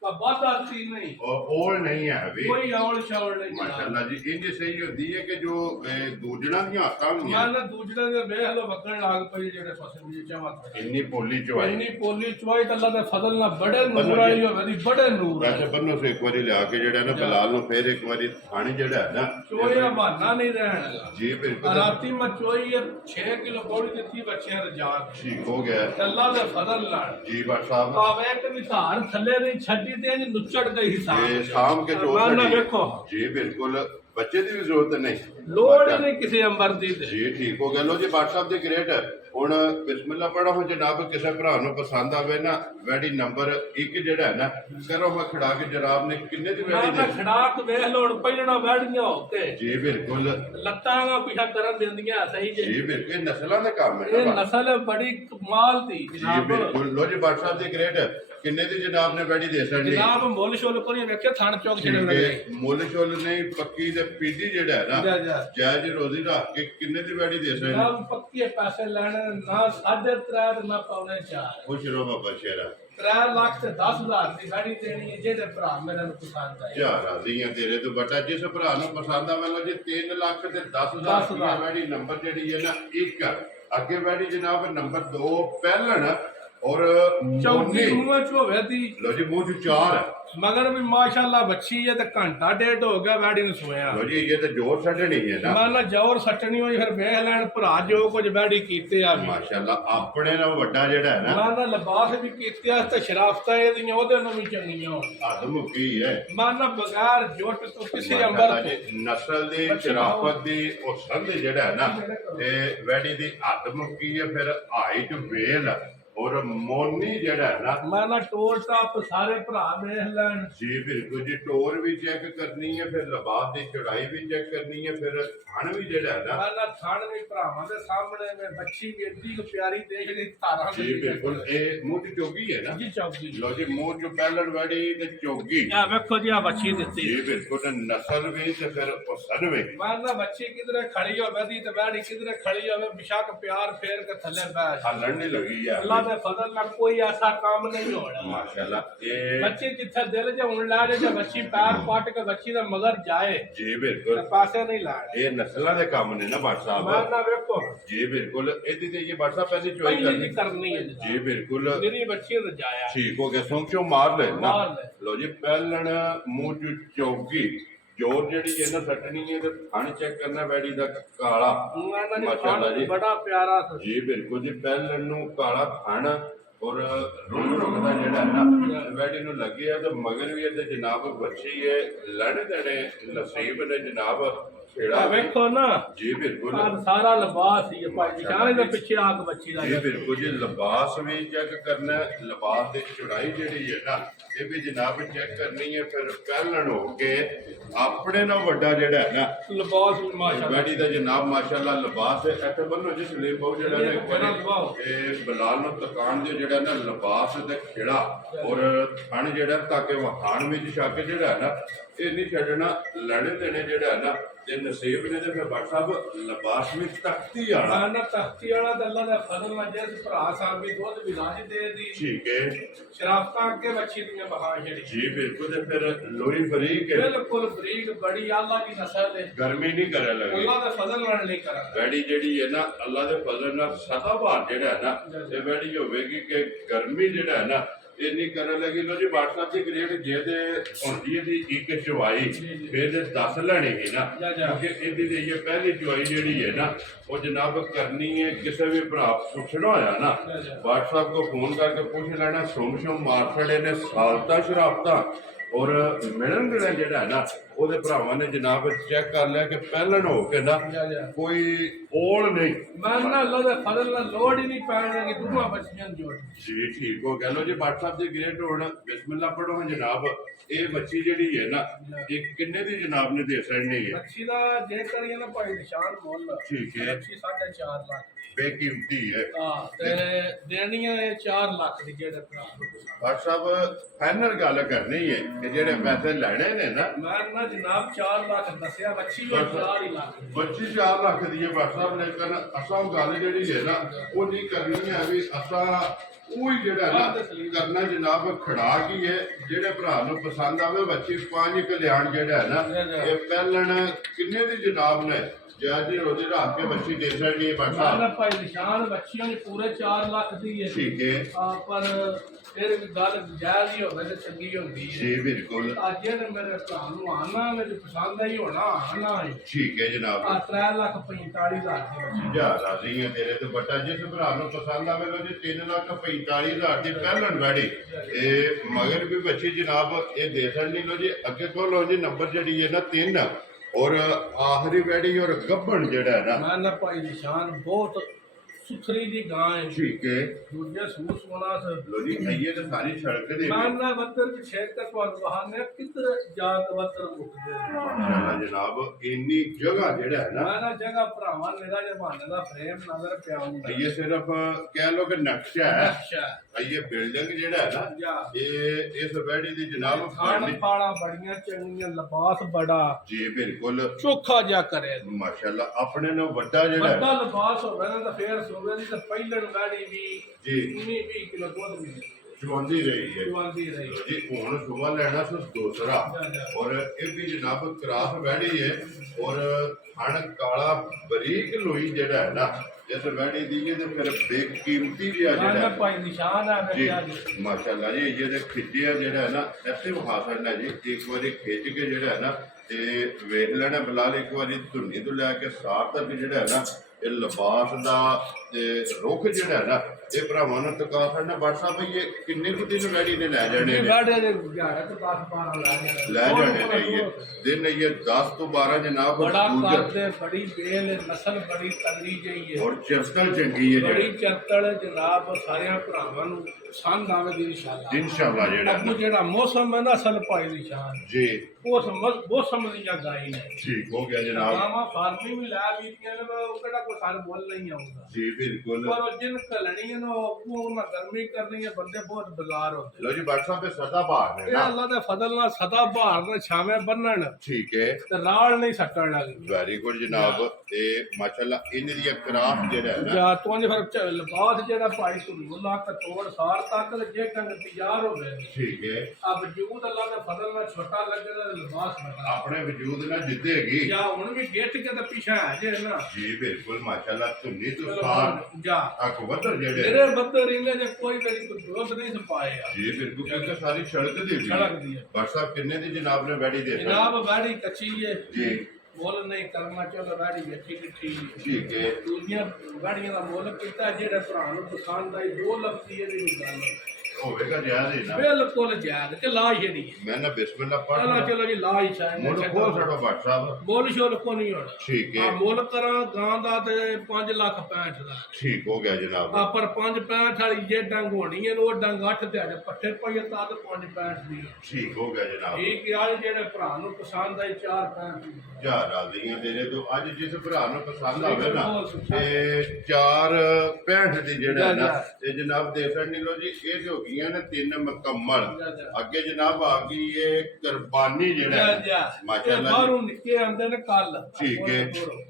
ਬਾਦਾਤੀ ਨਹੀਂ ਔਰ ਨਹੀਂ ਹੈ ਵੀ ਕੋਈ ਔਲ ਸ਼ੌਲ ਨਹੀਂ ਮਾਸ਼ਾਅੱਲਾ ਜੀ ਇੰਜ ਸਹੀ ਹੁੰਦੀ ਹੈ ਕਿ ਜੋ ਦੂਜਣਾ ਦੀਆਂ ਹੱਥਾਂ ਹੁੰਦੀਆਂ ਮਨ ਦੂਜੇ ਦੇ ਵੇਖ ਲੋ ਵਗਣ ਲੱਗ ਪਈ ਜਿਹੜੇ ਫਸਲ ਵਿੱਚ ਚਾਵਾ ਇੰਨੀ ਪੋਲੀ ਚਵਾਈ ਇੰਨੀ ਪੋਲੀ ਚਵਾਈ ਤਾਂ ਅੱਲਾ ਦੇ ਫਜ਼ਲ ਨਾਲ ਬੜੇ ਨੂਰ ਆਈ ਹੋਵੇ ਦੀ ਬੜੇ ਨੂਰ ਵੈਸੇ ਬੰਨੋ ਸੇ ਇੱਕ ਵਾਰੀ ਲਿਆ ਕੇ ਜਿਹੜਾ ਨਾ ਬਲਾਲ ਨੂੰ ਫੇਰ ਇੱਕ ਵਾਰੀ ਖਾਣੀ ਜਿਹੜਾ ਹੈ ਨਾ ਚੋਇਆ ਬਹਾਨਾ ਨਹੀਂ ਰਹਿਣ ਜੀ ਬਿਲਕੁਲ ਰਾਤੀ ਮੈਂ ਚੋਈ 6 ਕਿਲੋ ਪੌੜੀ ਦਿੱਤੀ ਬੱਚਿਆਂ ਦੇ ਜਾਨ ਠੀਕ ਹੋ ਗਿਆ ਅੱਲਾ ਦੇ ਫਜ਼ਲ ਨਾਲ ਜੀ ਬਾਟ ਸਾਹਿਬ ਆਵੇ ਕਿ ਧਾਰ ਥੱਲੇ ਨਹੀਂ ਛੱਡੀ ਤੇ ਇਹਨੇ ਨੁੱਚੜ ਗਈ ਇਹ ਸਾਹ ਸ਼ਾਮ ਕੇ ਚੋਰ ਨਾ ਸਾਡੀ- ਵੇਖੋ ਜੀ ਬਿਲਕੁਲ ਬੱਚੇ ਦੀ ਵੀ ਜ਼ਰੂਰਤ ਨਹੀਂ ਲੋੜ ਹੀ ਨਹੀਂ ਕਿਸੇ ਅੰਬਰ ਦੀ ਤੇ ਜੀ ਠੀਕ ਹੋ ਗਿਆ ਲੋ ਜੀ ਬਾਟ ਸਾਹਿਬ ਦੀ ਗ੍ਰੇਟ ਹੁਣ ਬਿਸਮਿਲ੍ਲਾ ਪੜੋ ਹੁਣ ਜਨਾਬ ਕਿਸੇ ਭਰਾ ਨੂੰ ਪਸੰਦ ਆਵੇ ਨਾ ਵੈਡੀ ਨੰਬਰ 1 ਜਿਹੜਾ ਹੈ ਨਾ ਕਰੋ ਮੈਂ ਖੜਾ ਕੇ ਜਨਾਬ ਨੇ ਕਿੰਨੇ ਦੀ ਵੈਡੀ ਮੈਂ ਦੇ ਖੜਾਕ ਵੇਖ ਲੋੜ ਪਹਿਲਣਾ ਵੜੀਆਂ ਉੱਤੇ ਜੀ ਬਿਲਕੁਲ ਲੱਤਾਂ ਦਾ ਪਿਛਾ ਕਰਨ ਦਿੰਦੀਆਂ ਸਹੀ ਜੇ ਜੀ ਬਿਲਕੁਲ ਇਹ ਨਸਲਾਂ ਦਾ ਕੰਮ ਹੈ ਇਹ ਨਾ ਨਸਲ ਬੜੀ ਕਮਾਲ ਦੀ ਜੀ ਜਨਾਬ ਬਿਲਕੁਲ ਲੋ ਜੀ ਬਾਟ ਸਾਹਿਬ ਦੀ ਗ੍ਰੇਟ ਕਿੰਨੇ ਦੀ ਜਨਾਬ ਨੇ ਵੈਡੀ ਦੇ ਸਕਣੀ ਜਨਾਬ ਮੁੱਲ ਸ਼ੁੱਲ ਕੋਈ ਵੇਖਿਆ ਥਣ ਚੌਕ ਠੀਕ ਛੇੜਨ ਲੱਗੇ ਹੈ ਮੁੱਲ ਛੁੱਲ ਨਹੀਂ ਪੱਕੀ ਤੇ ਪੀਦੀ ਜਿਹੜਾ ਹੈ ਜਾ ਨਾ ਜਾ ਜਾਇਜ਼ ਰੋਜ਼ੀ ਰੱਖ ਕੇ ਕਿੰਨੇ ਦੀ ਵੈਡੀ ਦੇ ਸਕਦੇ ਜਨਾਬ ਪੱਕੇ ਪੈਸੇ ਲੈਣੇ ਨਾ 3.5 ਤੇ ਨਾ ਪੌਣੇ 4 ਖੁਸ਼ ਰਹੋ ਬਾਬਾ ਸ਼ੇਰਾ 3 ਲੱਖ ਤੇ 10,000 ਦੀ ਗਾੜੀ ਦੇਣੀ ਹੈ ਜਿਹੜੇ ਭਰਾ ਮੇਰੇ ਨੂੰ ਪਸੰਦ ਆਏ ਜਾ ਰਾਜ਼ੀ ਆ ਤੇਰੇ ਤੋਂ ਬਟਾ ਜਿਸ ਭਰਾ ਨੂੰ ਪਸੰਦ ਆਵੇਗਾ ਜੀ 3 ਲੱਖ ਤੇ 10,000 10,000 ਰੁਪਏ ਵੈਡੀ ਨੰਬਰ ਜਿਹੜੀ ਹੈ ਨਾ 1 ਅੱਗੇ ਵੈਡੀ ਜਨਾਬ ਨੰਬਰ 2 ਪਹਿਲਣ ਔਰ ਚੌਥੀ ਮੂੰਹ ਚ ਹੋਵੇ ਦੀ ਲੋ ਜੀ ਮੂੰਹ ਚ 4 ਮਗਰ ਵੀ ਮਾਸ਼ਾਅੱਲਾ ਬੱਚੀ ਹੈ ਤੇ ਘੰਟਾ ਡੇਢ ਹੋ ਗਿਆ ਵੈਡੀ ਨੂੰ ਸੋਇਆ ਲੋ ਜੀ ਇਹ ਤਾਂ ਜ਼ੋਰ ਛੱਡਣੀ ਹੈ ਨਾ ਮਾਨਾ ਜ਼ੋਰ ਸੱਟਣੀ ਹੋਈ ਫਿਰ ਵੇਖ ਲੈਣ ਭਰਾ ਜੋ ਕੁਝ ਵੈਡੀ ਕੀਤੇ ਆ ਵੀ ਮਾਸ਼ਾਅੱਲਾ ਆਪਣੇ ਨਾਲ ਵੱਡਾ ਜਿਹੜਾ ਹੈ ਨਾ ਮਾਨਾ ਲਿਬਾਸ ਵੀ ਕੀਤੇ ਆ ਤੇ ਸ਼ਰਾਫਤਾਂ ਇਹਦੀਆਂ ਉਹਦੇ ਨਾਲ ਵੀ ਚੰਗੀਆਂ ਹੱਦ ਮੁੱਕੀ ਹੈ ਮਾਨਾ ਬਗੈਰ ਜੁੱਟ ਤੋਂ ਕਿਸੇ ਮਾਸ਼ਾਅੱਲਾ ਅੰਬਰ ਜੀ ਨਸਲ ਦੀ ਸ਼ਰਾਫਤ ਦੀ ਉਹ ਸੰਧ ਜਿਹੜਾ ਹੈ ਨਾ ਤੇ ਵੈਡੀ ਦੀ ਹੱਦ ਮੁੱਕੀ ਹੈ ਫਿਰ ਹਾਈਟ ਵੇਲ ਔਰ ਮੋਨੀ ਜਿਹੜਾ ਹੈ ਨਾ ਮਾਨਾ ਟੋਰ ਟਾਪ ਸਾਰੇ ਭਰਾ ਵੇਖ ਲੈਣ ਜੀ ਬਿਲਕੁਲ ਜੀ ਟੋਰ ਵੀ ਚੈੱਕ ਕਰਨੀ ਹੈ ਫਿਰ ਲਿਬਾਸ ਦੀ ਚੜਾਈ ਵੀ ਚੈੱਕ ਕਰਨੀ ਹੈ ਫਿਰ ਥਣ ਵੀ ਜਿਹੜਾ ਹੈ ਨਾ ਮਾਨਾ ਥਣ ਵੀ ਭਰਾਵਾਂ ਦੇ ਸਾਹਮਣੇ ਮੈਂ ਬੱਚੀ ਵੀ ਏਡੀ ਕੁ ਪਿਆਰੀ ਦੇਖ ਲਈ ਧਾਰਾਂ ਦੇ ਜੀ ਬਿਲਕੁਲ ਇਹ ਮੂੰਹ ਚ ਚੋਗੀ ਹੈ ਨਾ ਜੀ ਚੌਕੀ ਲੋ ਜੀ ਮੂੰਹ ਚ ਪਹਿਲਣ ਵੜੀ ਤੇ ਚੋਗੀ ਆ ਵੇਖੋ ਜੀ ਆ ਬੱਚੀ ਦਿੱਤੀ ਜੀ ਬਿਲਕੁਲ ਨਸਲ ਵੀ ਤੇ ਫਿਰ ਪਸੰਦ ਵੀ ਮਾਨਾ ਬੱਚੀ ਕਿਧਰੇ ਖੜੀ ਹੋਵੇ ਦੀ ਤੇ ਬੈੜੀ ਕਿਧਰੇ ਖੜੀ ਹੋਵੇ ਬਿਸ਼ੱਕ ਪਿਆਰ ਫੇਰ ਕੇ ਥੱਲੇ ਬੈਠ ਹਲਣ ਨਹੀਂ ਲੱਗੀ ਯਾਰ ਅੱਲਾ ਦੇ ਫਜ਼ਲ ਨਾਲ ਕੋਈ ਐਸਾ ਕੰਮ ਨਹੀਂ ਹੋਣਾ ਮਾਸ਼ਾਅੱਲਾ ਇਹ ਬੱਚੀ ਜਿੱਥੇ ਦਿਲ ਚ ਹੁਣ ਲਾ ਦੇ ਬੱਚੀ ਪੈਰ ਪੱਟ ਕੇ ਬੱਚੀ ਦਾ ਮਗਰ ਜਾਏ ਜੀ ਤੇ ਬਿਲਕੁਲ ਪਾਸੇ ਨਹੀਂ ਲਾਣਾ ਇਹ ਨਸਲਾਂ ਦੇ ਕੰਮ ਨੇ ਨਾ ਬਾਟ ਸਾਹਿਬ ਮਾਨਾ ਵੇਖੋ ਜੀ ਬਿਲकुल ਇਹਦੀ ਤੇ ਇਹ ਬਾਟ ਸਾਹਿਬ ਪਹਿਲੀ ਚੋਈ ਪਹਿਲੀ ਕਰਨੀ ਦੀ ਕਰਨੀ ਹੈ ਜੀ ਬਿਲकुल ਮੇਰੀ ਬੱਚੀ ਦਾ ਜਾਇਆ ਠੀਕ ਹੋ ਗਿਆ ਸੌਂਚੋ ਮਾਰ ਲੈ ਨਾ ਮਾਰ ਲੈ। ਲੋ ਜੀ ਪਹਿਲਣ ਮੂੰਹ ਚ ਚੌਗੀ ਜੋਰ ਜਿਹੜੀ ਇਹਨਾਂ ਸੱਟਣੀ ਹੈ ਤੇ ਥਣ ਚੈੱਕ ਕਰਨਾ ਵੈਡੀ ਦਾ ਕਾਲਾ ਮਾਨਾ ਜੀ ਮਾਸ਼ਾਅੱਲਾ ਜੀ ਬੜਾ ਪਿਆਰਾ ਜੀ ਬਿਲਕੁਲ ਜੀ ਪਹਿਲਣ ਨੂੰ ਕਾਲਾ ਥਣ ਔਰ ਰੁਕ ਦਾ ਜਿਹੜਾ ਹੈ ਨਾ ਵੈਡੀ ਨੂੰ ਲੱਗਿਆ ਤੇ ਮਗਰ ਵੀ ਇਹਦੇ ਜਨਾਬ ਬੱਚੀ ਹੈ ਲੜ ਦੇਣੇ ਨਸੀਬ ਨੇ ਜਨਾਬ ਛੇੜਾ ਵੇਖੋ ਨਾ ਜੀ ਬਿਲकुल ਆਹ ਸਾਰਾ ਲਿਬਾਸ ਹੀ ਹੈ ਭਾਈ ਨਿਸ਼ਾਨੇ ਦੇ ਪਿੱਛੇ ਆਗ ਬੱਚੀ ਦਾ ਇਹ ਬਿਲਕੁਲ ਜੀ ਲਿਬਾਸ ਵੀ ਚੈੱਕ ਕਰਨਾ ਹੈ, ਲਿਬਾਸ ਦੀ ਚੌੜਾਈ ਜਿਹੜੀ ਹੈ ਨਾ ਇਹ ਵੀ ਜਨਾਬ ਚੈੱਕ ਕਰਨੀ ਹੈ ਫਿਰ ਪਹਿਲਣ ਹੋ ਕੇ ਆਪਣੇ ਨਾਲ ਵੱਡਾ ਜਿਹੜਾ ਹੈ ਨਾ ਲਿਬਾਸ ਵੀ ਮਾਸ਼ਾਅੱਲਾ ਬੈਡੀ ਦਾ ਜਨਾਬ ਮਾਸ਼ਾਅੱਲਾ ਲਿਬਾਸ ਹੈ ਇੱਥੇ ਬੰਨੋ ਜੀ ਸਲੀਮ ਬਹੁ ਜਿਹੜਾ ਨਾ ਇੱਕ ਵਾਰੀ ਇਹ ਬਲਾਲ ਨੂੰ ਤਕਾਨ ਦੇ ਜਿਹੜਾ ਨਾ ਲਿਬਾਸ ਤੇ ਖੇੜਾ ਔਰ ਥਣ ਜਿਹੜਾ ਤਾਂ ਕਿ ਵਹਾਣ ਵਿੱਚ ਛੱਕ ਜਿਹੜਾ ਹੈ ਨਾ ਇਹ ਨਹੀਂ ਛੱਡਣਾ ਲੜੇ ਦੇਣੇ ਜਿਹੜਾ ਹੈ ਨਾ ਤੇ ਨਸੀਬ ਨੇ ਤੇ ਫਿਰ ਬਾਟ ਸਾਹਿਬ ਲਿਬਾਸ ਵਿੱਚ ਤਖਤੀ ਆਣਾ ਨਾ ਤਖਤੀ ਵਾਲਾ ਤਾਂ ਅੱਲਾ ਦਾ ਫਜ਼ਲ ਨਾਲ ਜੇ ਭਰਾ ਸਾਹਿਬ ਵੀ ਦੁੱਧ ਵੀ ਰਾਜ ਦੇ ਦੀ ਠੀਕ ਹੈ ਸ਼ਰਾਫਤਾਂ ਅੱਗੇ ਬੱਚੀ ਦੀਆਂ ਬਹਾ ਜਿਹੜੀ ਜੀ ਬਿਲਕੁਲ ਤੇ ਫਿਰ ਲੋਰੀ ਫਰੀਕ ਹੈ ਬਿਲਕੁਲ ਬਰੀਕ ਬੜੀ ਆਲਾ ਦੀ ਨਸਲ ਹੈ ਗਰਮੀ ਨਹੀਂ ਕਰਨ ਲੱਗੀ ਅੱਲਾ ਦਾ ਫਜ਼ਲ ਨਾਲ ਨਹੀਂ ਕਰਾਂ ਵੈੜੀ ਜਿਹੜੀ ਹੈ ਨਾ ਅੱਲਾ ਦੇ ਫਜ਼ਲ ਨਾਲ ਸਦਾਬਹਾਰ ਜਿਹੜਾ ਹੈ ਨਾ ਤੇ ਵੈੜੀ ਹੋਵੇਗੀ ਕਿ ਗਰਮੀ ਜਿਹੜਾ ਹੈ ਨਾ ਇਹ ਨਹੀਂ ਕਰਨ ਲੱਗੀ ਲੋ ਜੀ WhatsApp ਦੀ ਗ੍ਰੇਡ ਜਿਹਦੇ ਹੁੰਦੀ ਹੈ ਦੀ ਇੱਕ ਚਵਾਈ ਫਿਰ ਦੇ 10 ਲੈਣਗੇ ਨਾ ਕਿਉਂਕਿ ਇਹਦੀ ਤੇ ਇਹ ਪਹਿਲੀ ਚਵਾਈ ਜਿਹੜੀ ਹੈ ਨਾ ਉਹ ਜਨਾਬ ਕਰਨੀ ਹੈ ਕਿਸੇ ਵੀ ਭਰਾ ਪੁੱਛਣਾ ਹੋਇਆ ਨਾ WhatsApp ਕੋ ਫੋਨ ਕਰਕੇ ਪੁੱਛ ਲੈਣਾ ਸੁਮ ਮਾਰ ਛੜੇ ਨੇ ਸਾਲਤਾ ਸ਼ਰਾਬਤਾ ਔਰ ਮਿਲਣ ਦੇਣਾ ਜਿਹੜਾ ਹੈ ਨਾ ਉਹਦੇ ਭਰਾਵਾਂ ਨੇ ਜਨਾਬ ਚੈੱਕ ਕਰ ਲਿਆ ਕਿ ਪਹਿਲਣ ਹੋ ਕੇ ਨਾ ਕੋਈ ਓਲ ਨਹੀਂ। ਮੈਂ ਨਾ ਅੱਲਾ ਦੇ ਫਜ਼ਲ ਨਾਲ ਲੋੜ ਹੀ ਨਹੀਂ ਪੈਣੀ ਕਿ ਦੋਵਾਂ ਬੱਚੀਆਂ ਨੂੰ ਜੋੜ। ਜੀ ਠੀਕ ਹੋ ਗਿਆ। ਲੋ ਜੀ ਬਾਟ ਸਾਹਿਬ ਜੀ ਗ੍ਰੇਟ ਹੋਣ ਬਿਸਮਿਲ੍ਲਾ ਪੜੋ ਜਨਾਬ। ਇਹ ਬੱਚੀ ਜਿਹੜੀ ਹੈ ਨਾ ਇਹ ਕਿੰਨੇ ਦੀ ਜਨਾਬ ਨੇ ਦੇ ਸਕਣੀ ਹੈ? ਬੱਚੀ ਦਾ ਜੇ ਕਰੀਏ ਨਾ ਭਾਈ ਨਿਸ਼ਾਨ ਮੁੱਲ ਠੀਕ ਹੈ। ਬੱਚੀ 4.5 ਲੱਖ ਬੇਕੀਮਤੀ ਹੈ। ਹਾਂ ਤੇ ਦੇਣੀਆਂ ਇਹ 4 ਲੱਖ ਦੀ ਜਿਹੜੇ ਭਰਾ ਬਾਟ ਸਾਹਿਬ ਫਾਈਨਲ ਗੱਲ ਕਰਨੀ ਹੈ ਕਿ ਜਿਹੜੇ ਪੈਸੇ ਲੈਣੇ ਨੇ ਨਾ ਮੈਂ ਨਾ ਜਨਾਬ 4 ਲੱਖ ਦੱਸਿਆ ਬੱਚੀ ਵੀ 4 ਹੀ ਲੱਖ ਦੀ। ਬੱਚੀ 4 ਲੱਖ ਦੀ ਹੈ ਬਾਟ ਸਾਹਿਬ। ਲੇਕਿਨ ਅਸਾਂ ਗੱਲ ਜਿਹੜੀ ਹੈ ਨਾ ਉਹ ਨਹੀਂ ਕਰਨੀ ਹੈ ਵੀ ਅਸਾਂ ਉਹੀ ਜਿਹੜਾ ਨਾ ਕਰਨਾ ਜਨਾਬ ਖੜਾ ਕੀ ਹੈ ਜਿਹੜੇ ਭਰਾ ਨੂੰ ਪਸੰਦ ਆਵੇ ਬੱਚੀ 5 ਕਲਿਆਣ ਜਿਹੜਾ ਹੈ ਨਾ ਇਹ ਪਹਿਲਣ ਕਿੰਨੇ ਦੀ ਜਨਾਬ ਨੇ ਜਾਇਜ਼ ਰੋਜ਼ੀ ਰੱਖ ਕੇ ਬੱਚੀ ਦੇ ਸਕਦੀ ਹੈ ਬਾਟ ਸਾਹਿਬ। ਨਾ ਭਾਈ ਨਿਸ਼ਾਨ ਬੱਚੀਆਂ ਦੀ ਪੂਰੇ 4 ਲੱਖ ਦੀ ਹੈ। ਠੀਕ ਹੈ। ਪਰ ਫਿਰ ਵੀ ਗੱਲ ਜਾਇਜ਼ ਹੀ ਹੋਵੇ ਤੇ ਚੰਗੀ ਹੁੰਦੀ ਹੈ। ਜੀ ਬਿਲਕੁਲ। ਅੱਜ ਇਹਨੇ ਮੇਰੇ ਭਰਾ ਨੂੰ ਆਣਾ ਮੈਨੂੰ ਪਸੰਦ ਆਈ ਹੋਣਾ ਆਣਾ ਹੈ। ਠੀਕ ਹੈ ਜਨਾਬ। 3,45,000 ਦੀ ਬੱਚੀ ਜਾ ਰਾਜ਼ੀ ਹੈ ਤੇਰੇ ਤੇ ਬੱਟਾ ਜਿਸ ਭਰਾ ਨੂੰ ਪਸੰਦ ਆਵੇ ਲੋ ਜੀ 3,45,000 ਦੀ ਪਹਿਲਣ ਵੈੜੀ ਇਹ ਮਗਰ ਵੀ ਬੱਚੀ ਜਨਾਬ ਇਹ ਦੇ ਸਕਦੀ ਲੋ ਜੀ ਅੱਗੇ ਤੋਂ ਲੋ ਜੀ ਨੰਬਰ ਜਿਹੜੀ ਹੈ ਨਾ 3 ਔਰ ਆਖਰੀ ਵੈੜੀ ਔਰ ਗੱਬਣ ਜਿਹੜਾ ਹੈ ਨਾ ਮੈਂ ਨਾ ਭਾਈ ਨਿਸ਼ਾਨ ਬਹੁਤ ਸੁਥਰੀ ਦੀ ਗਾਂ ਹੈ। ਠੀਕ ਹੈ। ਦੂਜੇ ਸੂਸ ਹੋਣਾ ਲੋ ਜੀ ਇਹ ਤਾਂ ਸਾਰੀ ਸੜਕ ਦੇ ਮੈਂ ਨਾ ਬੱਤਰ ਦੀ ਛੇਕ ਤੱਕ ਬਹਾਨੇ ਕਿੱਧਰ ਜਾ ਕੇ ਬੱਤਰ ਮੁੱਕਦੇ ਮਾਸ਼ਾਅੱਲਾ ਜਨਾਬ ਇੰਨੀ ਜਗ੍ਹਾ ਜਿਹੜਾ ਹੈ ਨਾ ਮੈਂ ਨਾ ਜਗ੍ਹਾ ਭਰਾਵਾਂ ਮੇਰਾ ਜਮਾਨੇ ਦਾ ਫਰੇਮ ਨਜ਼ਰ ਪਿਆ ਹੁੰਦਾ ਇਹ ਸਿਰਫ ਕਹਿ ਲੋ ਕਿ ਨਕਸ਼ਾ ਹੈ। ਅੱਛਾ ਇਹ ਬਿਲਡਿੰਗ ਜਿਹੜਾ ਹੈ ਨਾ ਇਹ ਇਸ ਵੈੜੀ ਦੀ ਜਨਾਬ ਖਾਣ ਪਾਲਾ ਬੜੀਆਂ ਚੰਗੀਆਂ ਲਿਬਾਸ ਬੜਾ ਜੀ ਬਿਲਕੁਲ ਚੋਖਾ ਜਿਹਾ ਕਰੇ ਮਾਸ਼ਾਅੱਲਾ ਆਪਣੇ ਨੂੰ ਵੱਡਾ ਜਿਹੜਾ ਵੱਡਾ ਲਿਬਾਸ ਹੋਵੇ ਨਾ ਤਾਂ ਫੇਰ ਸੋਵੇ ਦੀ ਤਾਂ ਪਹਿਲਣ ਗਾੜੀ ਵੀ ਜੀ 20 ਕਿਲੋ ਦੁੱਧ ਮਿਲੇ ਚਵਾਉਂਦੀ ਰਹੀ ਹੈ ਚਵਾਉਂਦੀ ਰਹੀ ਜੀ। ਹੁਣ ਸੁਬਾ ਲੈਣਾ ਸੋ ਦੂਸਰਾ ਔਰ ਇਹ ਵੀ ਜਨਾਬ ਕਰਾਸ ਵੈੜੀ ਹੈ ਔਰ ਹਣ ਕਾਲਾ ਬਰੀਕ ਲੋਈ ਜਿਹੜਾ ਹੈ ਨਾ ਜਿਸ ਵੈੜੀ ਦੀ ਇਹ ਤੇ ਫਿਰ ਬੇਕੀਮਤੀ ਜਿਹਾ ਮੈਂ ਜਿਹੜਾ ਭਾਈ ਨਿਸ਼ਾਨ ਆ ਜੀ ਮੇਰੇ ਅੱਜ ਮਾਸ਼ਾਅੱਲਾ ਜੀ ਇਹਦੇ ਖਿੱਚਿਆ ਜਿਹੜਾ ਹੈ ਨਾ ਇੱਥੇ ਵਿਖਾ ਸਕਦਾ ਜੀ ਇੱਕ ਵਾਰੀ ਖਿੱਚ ਕੇ ਜਿਹੜਾ ਹੈ ਨਾ ਤੇ ਵੇਖ ਲੈਣਾ ਬਿਲਾਲ ਇੱਕ ਵਾਰੀ ਧੁੰਨੀ ਤੋਂ ਲੈ ਕੇ ਸਾਰ ਤੱਕ ਜਿਹੜਾ ਹੈ ਨਾ ਇਹ ਲਿਬਾਸ ਦਾ ਤੇ ਰੁੱਖ ਜਿਹੜਾ ਹੈ ਨਾ ਇਹ ਭਰਾਵਾਂ ਨੂੰ ਤਕਾ ਕਰਨਾ ਬਾਟ ਸਾਹਿਬ ਇਹ ਕਿੰਨੇ ਕੁ ਦਿਨ ਵੈੜੀ ਨੇ ਲੈ ਜਾਣੇ ਨੇ? ਗਾੜੇ ਦੇ 11 ਤੋਂ 10 12 ਲੈ ਜਾਣੇ ਨੇ ਇਹ ਦਿਨ ਇਹ 10 ਤੋਂ 12 ਜਨਾਬ ਬੜਾ ਦੂਜਾ ਕਰਦੇ ਬੜੀ ਬੇਲ ਨਸਲ ਬੜੀ ਤਗੜੀ ਜਈ ਹੈ ਔਰ ਚਰਤਲ ਚੰਗੀ ਹੈ ਬੜੀ ਚਰਤਲ ਜਨਾਬ ਸਾਰਿਆਂ ਭਰਾਵਾਂ ਨੂੰ ਪਸੰਦ ਆਵੇ ਦੀ ਇਨਸ਼ਾਅੱਲਾ ਜਿਹੜਾ ਅੱਗੋਂ ਜਿਹੜਾ ਮੌਸਮ ਹੈ ਨਾ ਅਸਲ ਭਾਈ ਦੀ ਸ਼ਾਨ ਜੀ ਉਹ ਮੌਸਮ ਦੀਆਂ ਗਾਈ ਨੇ ਠੀਕ ਹੋ ਗਿਆ ਜਨਾਬ। ਮਾਮਾ ਫਾਰਮੀ ਵੀ ਲੈ ਬੀਤੀਆਂ ਨੇ ਉਹ ਕਿਹੜਾ ਕੋਈ ਸਾਨੂੰ ਮੁੱਲ ਨਹੀਂ ਆਉਂਦਾ ਜੀ ਬਿਲਕੁਲ। ਪਰ ਉਹ ਜਿਨ ਕਲਣੀ ਹੈ ਨਾ ਉਹ ਨਾ ਗਰਮੀ ਕਰਨੀ ਹੈ ਬੰਦੇ ਬਹੁਤ ਬਾਜ਼ਾਰ ਹੁੰਦੇ ਲੋ ਜੀ ਬਾਟ ਸਾਹਿਬ ਤੇ ਸਦਾ ਬਹਾਰ ਨੇ ਇਹ ਨਾ ਅੱਲਾ ਦੇ ਫਜ਼ਲ ਨਾਲ ਸਦਾ ਬਹਾਰ ਨਾਲ ਛਾਵੇਂ ਬੰਨਣ ਠੀਕ ਹੈ। ਤੇ ਰਾਲ ਨਹੀਂ ਸੱਟਣ ਲੱਗੀ ਵੈਰੀ ਗੁੱਡ ਜਨਾਬ ਤੇ ਮਾਸ਼ਾਅੱਲਾ ਇਹਨਾਂ ਦੀ ਕਰਾਫਟ ਜਿਹੜਾ ਹੈ ਨਾ ਜਾਂ ਤੋਂ ਫਿਰ ਲਿਬਾਸ ਜਿਹੜਾ ਭਾਈ ਤੂੰ ਲੱਕ ਤੋੜ ਸਾਰ ਤੱਕ ਤੇ ਜੇ ਕੰਗ ਤਿਆਰ ਹੋ ਗਏ ਠੀਕ ਹੈ। ਆ ਵਜੂਦ ਅੱਲਾ ਦੇ ਫਜ਼ਲ ਨਾਲ ਛੋਟਾ ਲੱਗੇ ਦਾ ਲਿਬਾਸ ਬਣਾ ਆਪਣੇ ਵਜੂਦ ਨਾਲ ਜਿੱਤੇਗੀ ਜਾਂ ਹੁਣ ਵੀ ਗਿੱਟ ਕੇ ਤੇ ਪਿਛਾ ਹੈ ਜੇ ਨਾ ਜੀ ਬਿਲਕੁਲ ਮਾਸ਼ਾਅੱਲਾ ਧੁੰਨੀ ਤੋਂ ਸਾਰ ਜਾ ਅੱਖ ਵੱਧਰ ਜਿਹੜੇ ਮੇਰੇ ਬੱਦਰ ਇਹਨੇ ਜੇ ਕੋਈ ਮੇਰੀ ਕੋਈ ਦੋਸਤ ਨਹੀਂ ਸਪਾਏ ਆ ਜੀ ਬਿਲਕੁਲ ਕਿਉਂਕਿ ਸਾਰੀ ਸੜਕ ਦੀ ਵੀ ਸੜਕ ਦੀ ਹੈ ਬਾਟ ਸਾਹਿਬ ਕਿੰਨੇ ਦੀ ਜਨਾਬ ਨੇ ਵੈੜੀ ਦੇ ਜਨਾਬ ਵਾੜੀ ਕੱਚੀ ਹੈ ਜੀ ਮੁੱਲ ਨਹੀਂ ਕਰਨਾ ਚਾਹੁੰਦਾ ਵਾੜੀ ਵੇਚੀ ਕਿੱਠੀ ਠੀਕ ਹੈ। ਦੂਜੀਆਂ ਵਾੜੀਆਂ ਦਾ ਮੁੱਲ ਕੀਤਾ ਜਿਹੜੇ ਭਰਾ ਨੂੰ ਪਸੰਦ ਆਈ 2 ਲਫ਼ਜ਼ੀ ਇਹਦੀ ਗੱਲ ਹੋਵੇਗਾ ਜਾਇਜ਼ ਹੀ ਨਾ ਬਿਲਕੁਲ ਜਾਇਜ਼ ਕਿ ਲਾ ਹੀ ਨਹੀਂ ਮੈਂ ਨਾ ਬਿਸਮਿਲ੍ਲਾ ਪੜ੍ਹ ਚਲੋ ਚਲੋ ਜੀ ਲਾ ਹੀ ਚਾਹੀਦਾ ਮੁੱਲ ਖੋਲ ਛੱਡੋ ਬਾਟ ਸਾਹਿਬ ਮੁੱਲ ਸ਼ੋਲ ਕੋ ਨਹੀਂ ਹੋਣਾ ਠੀਕ ਹੈ। ਆ ਮੁੱਲ ਕਰਾਂ ਗਾਂ ਦਾ ਤੇ 5,65,000 ਦਾ ਠੀਕ ਹੋ ਗਿਆ ਜਨਾਬ। ਆ ਪਰ 5,65 ਵਾਲੀ ਜੇ ਡੰਗ ਹੋਣੀ ਹੈ ਉਹ ਡੰਗ 8 ਤੇ ਅੱਜ ਪੱਠੇ ਪਈ ਤਾਂ 5,65 ਦੀ ਠੀਕ ਹੋ ਗਿਆ ਜਨਾਬ। ਠੀਕ ਹੈ ਅੱਜ ਜਿਹੜੇ ਭਰਾ ਨੂੰ ਪਸੰਦ ਆਈ 4,65 ਦੀ ਜਾ ਰਾਜ਼ੀਆਂ ਤੇਰੇ ਤੋਂ ਅੱਜ ਜਿਸ ਭਰਾ ਨੂੰ ਪਸੰਦ ਆਵੇ ਨਾ ਤੇ 465 ਦੀ ਜਿਹੜਾ ਹੈ ਨਾ ਤੇ ਜਨਾਬ ਦੇ ਸਕਣੀ ਲੋ ਜੀ ਇਹ ਜੋ ਗਈਆਂ ਨੇ 3 ਮੁਕੰਮਲ ਅੱਗੇ ਜਨਾਬ ਆ ਗਈ ਇਹ ਕੁਰਬਾਨੀ ਜਿਹੜਾ ਹੈ ਮਾਸ਼ਾਅੱਲਾ ਬਾਹਰੋਂ ਨਿੱਕੇ ਆਂਦੇ ਨੇ ਕੱਲ ਠੀਕ ਹੈ।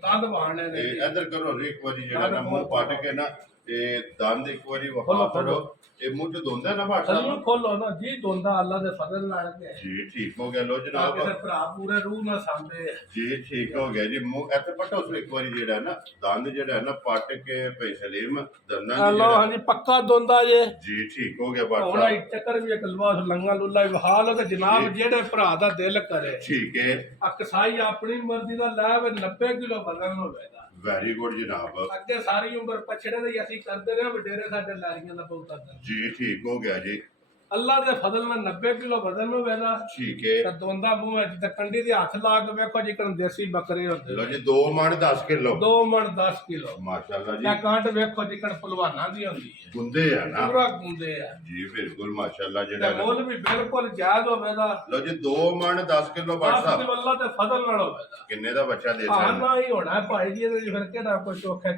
ਦੰਦ ਵਾਹਣੇ ਨੇ ਤੇ ਇਧਰ ਕਰੋ ਇੱਕ ਵਾਰੀ ਜਿਹੜਾ ਨਾ ਮੂੰਹ ਪੱਟ ਕੇ ਨਾ ਤੇ ਦੰਦ ਇੱਕ ਵਾਰੀ ਵਖਾ ਛੱਡੋ ਇਹ ਮੂੰਹ ਚ ਦੋਂਦਾ ਨਾ ਬਾਟ ਚਲੋ ਸਾਹਿਬ ਖੋਲੋ ਨਾ ਜੀ ਦੋਂਦਾ ਅੱਲਾ ਦੇ ਫਜ਼ਲ ਨਾਲ ਕੇ ਜੀ ਠੀਕ ਹੋ ਗਿਆ ਲੋ ਜਨਾਬ ਕਿਸੇ ਭਰਾ ਪੂਰੇ ਰੂਹ ਨਾਲ ਸਾਂਭੇ ਜੀ ਠੀਕ ਹੋ ਗਿਆ ਜੀ ਮੂੰਹ ਇੱਥੇ ਪਟੋ ਸੋ ਇੱਕ ਵਾਰੀ ਜਿਹੜਾ ਨਾ ਦੰਦ ਜਿਹੜਾ ਨਾ ਪੱਟ ਕੇ ਭਈ ਸਲੀਮ ਦੰਦਾਂ ਦੀ ਅੱਲਾ ਹਾਂਜੀ ਪੱਕਾ ਦੋਂਦਾ ਜੇ ਜੀ ਠੀਕ ਹੋ ਗਿਆ ਬਾਟ ਹੁਣ ਸਾਹਿਬ ਇੱਕ ਚੱਕਰ ਵੀ ਇੱਕ ਲਵਾਸ ਲੰਗਾ ਲੁੱਲਾ ਵਹਾਲ ਤੇ ਜਨਾਬ ਜਿਹੜੇ ਭਰਾ ਦਾ ਦਿਲ ਕਰੇ ਠੀਕ ਹੈ। ਅਕਸਾਈ ਆਪਣੀ ਮਰਜ਼ੀ ਦਾ ਲੈ ਵੇ 90 ਕਿਲੋ ਵਜ਼ਨ ਹੋਵੇਗਾ ਵੈਰੀ ਗੁੱਡ ਜਨਾਬ। ਅੱਗੇ ਸਾਰੀ ਉਮਰ ਪਛੜੇ ਦੇ ਅਸੀਂ ਕਰਦੇ ਰਹੇ ਵਡੇਰੇ ਸਾਡੇ ਲਾਰੀਆਂ ਦਾ ਬਹੁਤਾ ਦਰ ਜੀ ਠੀਕ ਹੋ ਗਿਆ ਜੀ। ਅੱਲਾ ਦੇ ਫਜ਼ਲ ਨਾਲ 90 ਕਿਲੋ ਵਜ਼ਨ ਨੂੰ ਵੇਦਾ ਠੀਕ ਹੈ। ਤਾਂ ਦੋਂਦਾ ਮੂੰਹ ਵਿੱਚ ਤੇ ਕੰਡੀ ਦੇ ਹੱਥ ਲਾ ਕੇ ਵੇਖੋ ਜਿਕਣ ਦੇਸੀ ਬੱਕਰੇ ਹੁੰਦੇ ਲੋ ਜੀ 2 ਮਣ 10 ਕਿਲੋ 2 ਮਣ 10 ਕਿਲੋ ਮਾਸ਼ਾਅੱਲਾ ਤਾਂ ਜੀ। ਕਾਂਟ ਵੇਖੋ ਜਿਕਣ ਪਹਿਲਵਾਨਾਂ ਦੀ ਹੁੰਦੀ ਹੈ ਗੁੰਦੇ ਆ ਨਾ ਪੂਰਾ ਗੁੰਦੇ ਆ ਜੀ ਬਿਲਕੁਲ ਮਾਸ਼ਾਅੱਲਾ ਤੇ ਜਿਹੜਾ ਮੁੱਲ ਵੀ ਬਿਲਕੁਲ ਜਾਇਜ਼ ਹੋਵੇਗਾ ਲੋ ਜੀ 2 ਮਣ 10 ਕਿਲੋ 10 ਬਾਦਸ਼ਾਹ ਕਿਲੋ ਅੱਲਾ ਦੇ ਫਜ਼ਲ ਨਾਲ ਹੋਵੇਗਾ ਕਿੰਨੇ ਦਾ ਬੱਚਾ ਦੇ ਹਾਂ ਸਕਦੇ ਨਾ ਹੀ ਹੋਣਾ ਭਾਈ ਜੀ ਇਹਦੇ ਫਿਰ ਕਿਹੜਾ ਕੋਈ ਚੋਖਾ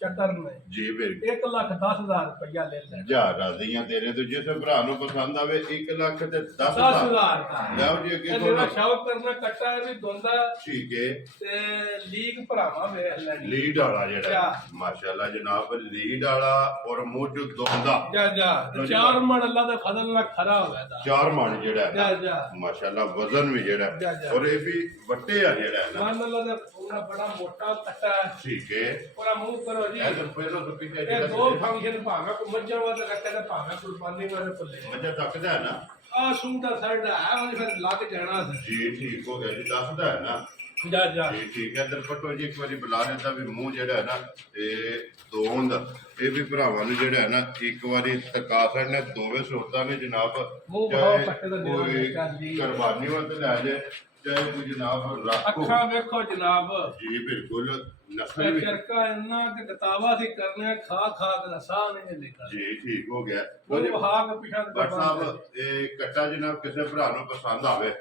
ਚੱਕਰ ਨਹੀਂ ਜੀ ਬਿਲਕੁਲ 1,10,000 ਰੁਪਇਆ ਲੈ ਲੈਣਾ ਜਾ ਰਾਜ਼ੀਆਂ ਤੇਰੇ ਤੋਂ ਜਿਸ ਭਰਾ ਨੂੰ ਪਸੰਦ ਆਵੇ 1 ਲੱਖ ਤੇ 10,000 10,000 ਦਾ ਲਓ ਜੀ ਅੱਗੇ ਇਹ ਜਿਹੜਾ ਸ਼ੌਕ ਕਰਨਾ ਕੱਟਾ ਇਹ ਵੀ ਦੋਂਦਾ ਠੀਕ ਹੈ। ਤੇ ਲੀਗ ਭਰਾਵਾਂ ਵੇਖ ਲੈਣੀ ਲੀਡ ਵਾਲਾ ਜਿਹੜਾ ਜਾ। ਮਾਸ਼ਾਅੱਲਾ ਜਨਾਬ ਲੀਡ ਵਾਲਾ ਔਰ ਮੂੰਹ ਦੋਂਦਾ ਜਾ ਤੇ 4 ਮਣ ਅੱਲਾ ਦੇ ਫਜ਼ਲ ਨਾਲ ਖਰਾ ਹੋਵੇਗਾ 4 ਮਣ ਜਿਹੜਾ ਜਾ ਹੈ ਜਾ ਮਾਸ਼ਾਅੱਲਾ ਵਜ਼ਨ ਵੀ ਜਿਹੜਾ ਜਾ, ਹੈ। ਜਾ। ਔਰ ਇਹ ਵੀ ਵੱਟੇ ਆ ਜਿਹੜਾ ਹੈ ਨਾ ਮਨ ਅੱਲਾ ਦਾ ਪੂਰਾ ਬੜਾ ਮੋਟਾ ਕੱਟਾ ਹੈ ਠੀਕ ਹੈ। ਪੂਰਾ ਮੂੰਹ ਕਰੋ ਜੀ ਇਹ ਤਾਂ ਪਹਿਲਾਂ ਤੋਂ ਪਿੱਛੇ ਇਹ ਦੋ ਫੰਕਸ਼ਨ ਭਾਵੇਂ ਕੋ ਮੱਝਾਂ ਵਾਲਾ ਰੱਖਿਆ ਤੇ ਭਾਵੇਂ ਕੁਰਬਾਨੀ ਵਾਲੇ ਪੁੱਲੇ ਮੱਝਾ ਤੱਕਦਾ ਹੈ ਨਾ ਆ ਸੂਟਾ ਸਾਡਾ ਹੈ ਉਹ ਫਿਰ ਲੱਗ ਜਾਣਾ ਸੀ ਜੀ ਠੀਕ ਹੋ ਗਿਆ ਜੀ ਦੱਸਦਾ ਹੈ ਨਾ ਜਾ ਜੀ ਠੀਕ ਹੈ। ਇਧਰ ਫਟੋ ਜੀ ਇੱਕ ਵਾਰੀ ਬੁਲਾ ਲੈਂਦਾ ਵੀ ਮੂੰਹ ਜਿਹੜਾ ਹੈ ਨਾ ਇਹ ਦੋਂਦ ਇਹ ਵੀ ਭਰਾਵਾਂ ਨੂੰ ਜਿਹੜਾ ਹੈ ਨਾ ਇੱਕ ਵਾਰੀ ਤਕਾ ਸਕਣੇ ਦੋਵੇਂ ਸੋਤਾਂ ਨੇ ਜਨਾਬ ਮੂੰਹ ਚਾਹੇ ਬਹੁਤ ਕੱਟੇ ਦਾ ਨਿਆਣਾ ਕੋਈ ਕਰ ਲਈ। ਕੁਰਬਾਨੀ ਵਾਸਤੇ ਲੈ ਜਾਏ ਚਾਹੇ ਕੋਈ ਜਨਾਬ ਰੱਖੋ ਅੱਖਾਂ ਵੇਖੋ ਜਨਾਬ ਜੀ ਬਿਲਕੁਲ ਨਸਲ ਇਹ ਵੀ ਚਰਕਾ ਇੰਨਾ ਕਿ ਕਿਤਾਬਾਂ ਸੀ ਕਰਨੇ ਖਾ ਕੇ ਸਾਹ ਨਹੀਂ ਨਿਕਲਦਾ ਜੀ ਠੀਕ ਹੋ ਗਿਆ। ਉਹ ਹਾ ਕੇ ਪਿਛਾ ਬਟ ਸਾਹਿਬ ਇਹ ਕੱਟਾ ਜਨਾਬ ਕਿਸੇ ਭਰਾ ਨੂੰ ਪਸੰਦ ਆਵੇ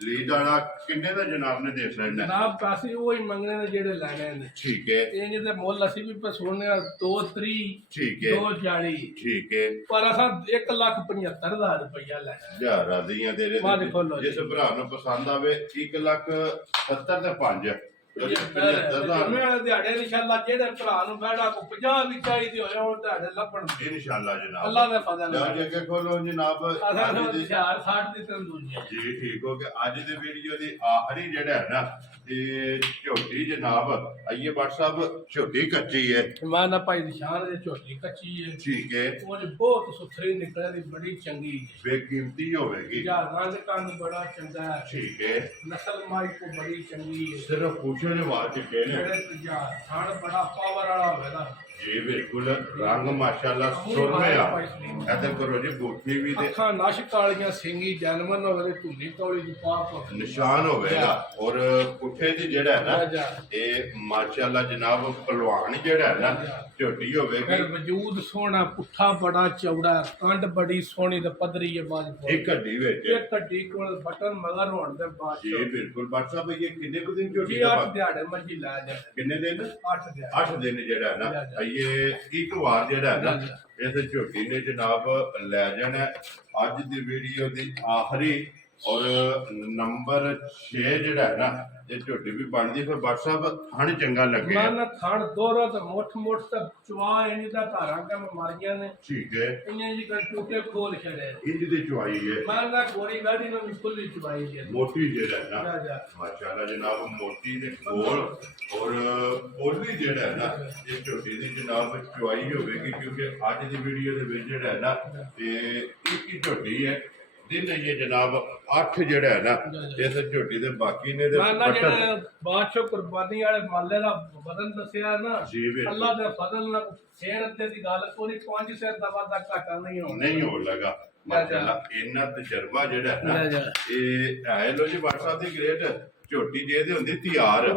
ਲੀਡ ਵਾਲਾ ਕਿੰਨੇ ਦਾ ਜਨਾਬ ਨੇ ਦੇ ਸਕਣਾ ਜਨਾਬ ਪੈਸੇ ਉਹ ਹੀ ਮੰਗਣੇ ਨੇ ਜਿਹੜੇ ਲੈਣੇ ਨੇ ਠੀਕ ਹੈ ਇਹ ਜਿਹਦੇ ਮੁੱਲ ਅਸੀਂ ਵੀ ਪਸੋਣੇ 230 ਠੀਕ ਹੈ 240 ਠੀਕ ਹੈ। ਪਰ ਅਸਾਂ 1,75,000 ਰੁਪਇਆ ਲੈਣਾ ਜਾ ਰਾਜ਼ੀਆਂ ਤੇਰੇ ਵਾਹ ਦੇਖੋ ਲਓ ਜਿਸ ਭਰਾ ਨੂੰ ਪਸੰਦ ਆਵੇ 1,70,000 ਤੇ 5 75,000 ਮੈਂ ਦਿਹਾੜੇ ਇਨਸ਼ਾਅੱਲਾ ਜਿਹੜੇ ਭਰਾ ਨੂੰ ਬੈਠਾ ਕੋ 50 ਵੀ ਚਾਹੀਦੀ ਹੋਏ ਉਹ ਤੁਹਾਡੇ ਲੱਭਣ ਇਨਸ਼ਾਅੱਲਾ ਜਨਾਬ ਅੱਲਾ ਦੇ ਫਜ਼ਲ ਜਾ ਨਾਲ ਜੇ ਕੇ ਖੋਲੋ ਜਨਾਬ ਅਸਾਂ ਅੱਜ ਨੂੰ ਦੀ 460 ਦੀ ਤੰਦੂਰੀਆਂ ਜੀ ਠੀਕ ਹੋ ਗਿਆ। ਅੱਜ ਦੀ ਵੀਡੀਓ ਦੀ ਆਖਰੀ ਜਿਹੜਾ ਹੈ ਨਾ ਇਹ ਝੋਟੀ ਜਨਾਬ ਆਈਏ WhatsApp ਝੋਟੀ ਕੱਚੀ ਹੈ ਮੈਂ ਨਾ ਭਾਈ ਨਿਸ਼ਾਨ ਦੇ ਝੋਟੀ ਕੱਚੀ ਹੈ ਠੀਕ ਹੈ। ਉਹ ਬਹੁਤ ਸੁਥਰੀ ਨਿਕਲਿਆ ਦੀ ਬੜੀ ਚੰਗੀ ਹੈ ਬੇਕੀਮਤੀ ਹੋਵੇਗੀ ਜਹਾਜ਼ਾਂ ਦੇ ਕੰਨ ਬੜਾ ਚੰਗਾ ਹੈ ਠੀਕ ਹੈ। ਨਸਲ ਮਾਈ ਕੋ ਬੜੀ ਚੰਗੀ ਹੈ ਸਿਰਫ ਪੁੱਛੋ ਨੇ ਵਾਰ ਚਿੱਟੇ ਨੇ ਜਿਹੜੇ ਤਜਾਰ ਥਣ ਬੜਾ ਪਾਵਰ ਵਾਲਾ ਹੋਵੇਗਾ ਜੀ ਬਿਲਕੁਲ ਰੰਗ ਮਾਸ਼ਾਅੱਲਾ ਸੁਰਮੇ ਆ ਇਧਰ ਕਰੋ ਜੀ ਬੋਟੀ ਵੀ ਤੇ ਅੱਖਾਂ ਨਸ਼ ਕਾਲੀਆਂ ਸਿੰਗੀ ਜਨਮਨ ਹੋਵੇ ਤੇ ਧੁੰਨੀ ਤੌਲੀ ਦੀ ਪਾਪ ਹੋਵੇ ਨਿਸ਼ਾਨ ਹੋਵੇਗਾ ਔਰ ਪੁੱਠੇ ਦੀ ਜਿਹੜਾ ਹੈ ਨਾ ਜਾ ਇਹ ਮਾਸ਼ਾਅੱਲਾ ਜਨਾਬ ਪਹਿਲਵਾਨ ਜਿਹੜਾ ਹੈ ਨਾ ਝੋਟੀ ਫਿਰ ਹੋਵੇਗੀ ਵਜੂਦ ਸੋਹਣਾ ਪੁੱਠਾ ਬੜਾ ਚੌੜਾ ਕੰਡ ਬੜੀ ਸੋਹਣੀ ਤੇ ਪੱਧਰੀ ਹੈ ਬਾਜ ਇੱਕ ਹੱਡੀ ਵਿੱਚ ਇੱਕ ਹੱਡੀ ਕੋਲ ਬਟਨ ਮਗਰ ਹੋਣ ਦੇ ਬਾਅਦ ਜੀ ਬਿਲਕੁਲ ਬਾਟ ਸਾਹਿਬ ਇਹ ਕਿੰਨੇ ਕੁ ਦਿਨ ਝੋਟੀ ਜੀ ਦਾ 8 ਦਿਹਾੜੇ ਮੰਜੀ ਲੈ ਜਾ ਕਿੰਨੇ ਦਿਨ 8 ਦਿਹਾੜੇ 8 ਦਿਨ ਜਿਹੜਾ ਹੈ ਨਾ ਇਹ ਇੱਕ ਵਾਰ ਜਿਹੜਾ ਹੈ ਨਾ ਇਸ ਝੋਟੀ ਨੇ ਜਨਾਬ ਲੈ ਜਾਣਾ ਅੱਜ ਦੀ ਵੀਡੀਓ ਦੀ ਆਖਰੀ ਔਰ ਨੰਬਰ 6 ਜਿਹੜਾ ਹੈ ਨਾ ਇਹ ਝੋਟੀ ਵੀ ਬਣਦੀ ਫਿਰ WhatsApp ਹਣ ਚੰਗਾ ਲੱਗੇ ਮਨ ਥਣ ਦੋਰਾ ਤੇ ਮੋਠ ਤੇ ਚਵਾ ਇਹਨੀ ਦਾ ਧਾਰਾਂ ਕੇ ਮਾਰੀਆਂ ਨੇ ਠੀਕ ਹੈ। ਇੰਨੇ ਜੀ ਕੰਟੂਟੇ ਖੋਲ ਛੜੇ ਇੰਜ ਦੀ ਚੁਆਈ ਹੈ ਮਨ ਦਾ ਗੋਰੀ ਗਾੜੀ ਨੂੰ ਖੁੱਲੀ ਚਵਾਈ ਹੈ ਮੋਟੀ ਜਿਹੜਾ ਹੈ ਜਾ ਨਾ ਜਾ ਮਾਸ਼ਾਅੱਲਾ ਜਨਾਬ ਮੋਟੀ ਦੇ ਕੋਲ ਔਰ ਵੀ ਜਿਹੜਾ ਹੈ ਨਾ ਇਹ ਝੋਟੀ ਦੀ ਜਨਾਬ ਚੁਆਈ ਹੋਵੇਗੀ ਕਿਉਂਕਿ ਅੱਜ ਦੀ ਵੀਡੀਓ ਦੇ ਵਿੱਚ ਜਿਹੜਾ ਹੈ ਨਾ ਇਹ ਇੱਕ ਹੀ ਝੋਟੀ ਹੈ ਦਿਨ ਇਹ ਜਨਾਬ 8 ਜਿਹੜਾ ਹੈ ਨਾ ਇਸ ਝੋਟੀ ਦੇ ਬਾਕੀ ਨੇ ਦੇ ਮਨ ਜਿਹੜਾ ਬਾਦਸ਼ਾਹ ਕੁਰਬਾਨੀ ਵਾਲੇ ਮਾਲੇ ਦਾ ਬਦਨ ਦੱਸਿਆ ਨਾ ਜੀ ਬਿਲਕੁਲ। ਅੱਲਾ ਦੇ ਫਜ਼ਲ ਨਾਲ ਸ਼ੇਰ ਅੱਤੇ ਦੀ ਗੱਲ ਕੋਈ 5 ਸਿਰ ਦਾ ਵਾਦਾ ਘਾਟਾ ਨਹੀਂ ਹੋਣਾ ਨਹੀਂ ਹੋਣ ਲੱਗਾ ਮਾਸ਼ਾਅੱਲਾ ਇੰਨਾ ਤਜਰਬਾ ਜਿਹੜਾ ਹੈ ਨਾ ਇਹ ਹੈ ਲੋ ਜੀ WhatsApp ਦੀ ਗ੍ਰੇਟ ਝੋਟੀ ਜੇ ਇਹਦੀ ਹੁੰਦੀ ਤਿਆਰ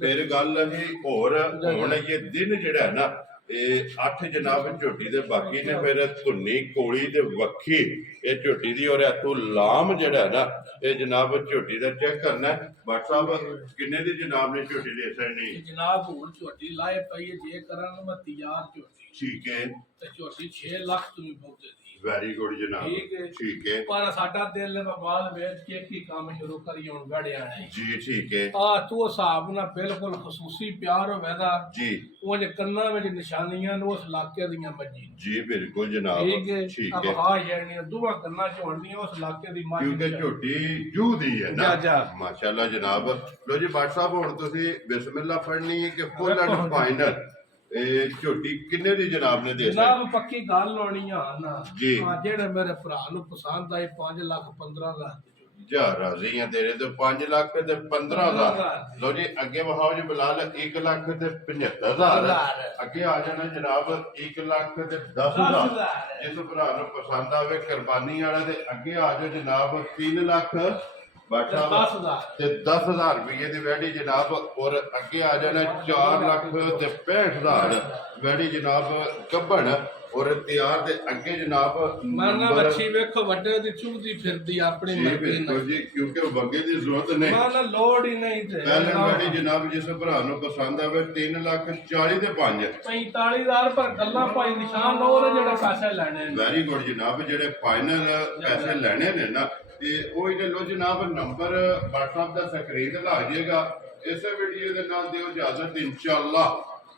ਫਿਰ ਗੱਲ ਅਸੀਂ ਹੋਰ ਹੁਣ ਇਹ ਦਿਨ ਜਿਹੜਾ ਹੈ ਨਾ ਇਹ 8 ਜਨਾਬ ਝੋਟੀ ਦੇ ਬਾਕੀ ਨੇ ਫਿਰ ਧੁੰਨੀ ਕੋਲੀ ਤੇ ਵੱਖੀ ਇਹ ਝੋਟੀ ਦੀ ਔਰ ਇਥੋਂ ਲਾਮ ਜਿਹੜਾ ਹੈ ਨਾ ਇਹ ਜਨਾਬ ਝੋਟੀ ਦਾ ਚੈੱਕ ਕਰਨਾ WhatsApp ਕਿੰਨੇ ਦੀ ਜਨਾਬ ਨੇ ਝੋਟੀ ਦੇ ਸਕਣੀ ਜਨਾਬ ਹੁਣ ਝੋਟੀ ਲਾਏ ਪਈ ਹੈ ਜੇ ਕਰਨ ਮੈਂ ਤਿਆਰ ਝੋਟੀ ਠੀਕ ਹੈ। ਤੇ ਝੋਟੀ 6 ਲੱਖ ਤੋਂ ਵੀ ਬਹੁਤੇ ਦੀ ਵੈਰੀ ਗੁੱਡ ਜਨਾਬ ਠੀਕ ਹੈ। ਠੀਕ ਹੈ ਪਰ ਸਾਡਾ ਦਿਲ ਮਾਲ ਵੇਚ ਕੇ ਕੀ ਕੰਮ ਸ਼ੁਰੂ ਕਰੀ ਹੁਣ ਗੜਿਆ ਨਹੀਂ ਜੀ ਠੀਕ ਹੈ ਆ ਤੂੰ ਹਿਸਾਬ ਨਾਲ ਬਿਲਕੁਲ ਖਸੂਸੀ ਪਿਆਰ ਹੋਵੇਗਾ ਜੀ ਉਹ ਜੇ ਕੰਨਾਂ ਵਿੱਚ ਨਿਸ਼ਾਨੀਆਂ ਨੇ ਉਸ ਇਲਾਕੇ ਦੀਆਂ ਮੱਜੀ ਜੀ ਬਿਲਕੁਲ ਜਨਾਬ ਠੀਕ ਹੈ ਠੀਕ ਅਬ ਹੈ ਆ ਜਿਹੜੀਆਂ ਦੋਵਾਂ ਕੰਨਾਂ ਚ ਹੋਣੀਆਂ ਉਸ ਇਲਾਕੇ ਦੀ ਮੱਝ ਕਿਉਂਕਿ ਝੋਟੀ ਜੂ ਦੀ ਹੈ ਨਾ ਜਾ। ਮਾਸ਼ਾਅੱਲਾ ਜਨਾਬ ਲੋ ਜੀ WhatsApp ਹੁਣ ਤੁਸੀਂ ਬਿਸਮਿਲ੍ਲਾ ਪੜ੍ਹਨੀ ਹੈ ਕਿ ਫੁੱਲ ਐਂਡ ਫਾਈਨਲ ਇਹ ਝੋਟੀ ਕਿੰਨੇ ਦੀ ਜਨਾਬ ਨੇ ਦੇ ਸਕਦੀ ਜਨਾਬ ਪੱਕੀ ਗੱਲ ਲਾਉਣੀ ਆ ਨਾ ਜੀ। ਆ ਜਿਹੜੇ ਮੇਰੇ ਭਰਾ ਨੂੰ ਪਸੰਦ ਆਏ 5 ਲੱਖ 15 ਲੱਖ ਦੀ ਝੋਟੀ ਜਾ ਰਾਜ਼ੀ ਆ ਤੇਰੇ ਤੇ 5 ਲੱਖ ਤੇ 15,000 ਲੋ ਜੀ ਅੱਗੇ ਵਹਾਓ ਜੀ ਬਿਲਾਲ 1 ਲੱਖ ਤੇ 75,000 ਅੱਗੇ ਆ ਜਾਣਾ ਜਨਾਬ 1 ਲੱਖ ਤੇ 10,000 ਜਿਸ ਭਰਾ ਨੂੰ ਪਸੰਦ ਆਵੇ ਕੁਰਬਾਨੀ ਵਾਲਾ ਤੇ ਅੱਗੇ ਆ ਜਾਓ ਜਨਾਬ 3 ਲੱਖ ਬਾਟਾ 10,000 ਤੇ 10,000 ਰੁਪਏ ਦੀ ਵੈਡੀ ਜਨਾਬ ਔਰ ਅੱਗੇ ਆ ਜਾਣਾ 4 ਲੱਖ ਤੇ 65,000 ਵੈਡੀ ਜਨਾਬ ਕੱਬਣ ਔਰ ਤਿਆਰ ਦੇ ਅੱਗੇ ਜਨਾਬ ਮਾਨਾ ਬੱਚੀ ਵੇਖੋ ਵੱਡੇ ਦੀ ਚੁਗਦੀ ਫਿਰਦੀ ਆਪਣੀ ਮਰਜ਼ੀ ਨਾਲ ਜੀ ਕਿਉਂਕਿ ਵੱਗੇ ਦੀ ਜ਼ਰੂਰਤ ਨਹੀਂ ਮਾਨਾ ਲੋੜ ਹੀ ਨਹੀਂ ਤੇ ਪਹਿਲੇ ਵੈਡੀ ਜਨਾਬ ਜਿਸ ਭਰਾ ਨੂੰ ਪਸੰਦ ਆਵੇ 3 ਲੱਖ 40 ਤੇ 5 45,000 ਪਰ ਗੱਲਾਂ ਭਾਈ ਨਿਸ਼ਾਨ ਲਓ ਨੇ ਜਿਹੜੇ ਪੈਸੇ ਲੈਣੇ ਨੇ ਵੈਰੀ ਗੁੱਡ ਜਨਾਬ ਜਿਹੜੇ ਫਾਈਨਲ ਪੈਸੇ ਲੈਣੇ ਨੇ ਨਾ ਤੇ ਉਹ ਇਹਦੇ ਲੋ ਜਨਾਬ ਨੰਬਰ WhatsApp ਦਾ ਸਕਰੀਨ ਲਾ ਜਾਏਗਾ ਇਸੇ ਵੀਡੀਓ ਦੇ ਨਾਲ ਦਿਓ ਇਜਾਜ਼ਤ ਇਨਸ਼ਾਅੱਲਾ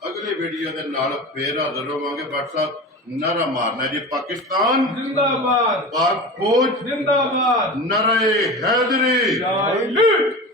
ਅਗਲੀ ਵੀਡੀਓ ਦੇ ਨਾਲ ਫੇਰ ਹਾਜ਼ਰ ਹੋਵਾਂਗੇ WhatsApp ਨਾਰਾ ਮਾਰਨਾ ਜੀ ਪਾਕਿਸਤਾਨ जिंदाबाद पाक फौज जिंदाबाद नारे हैदरी जय हिंद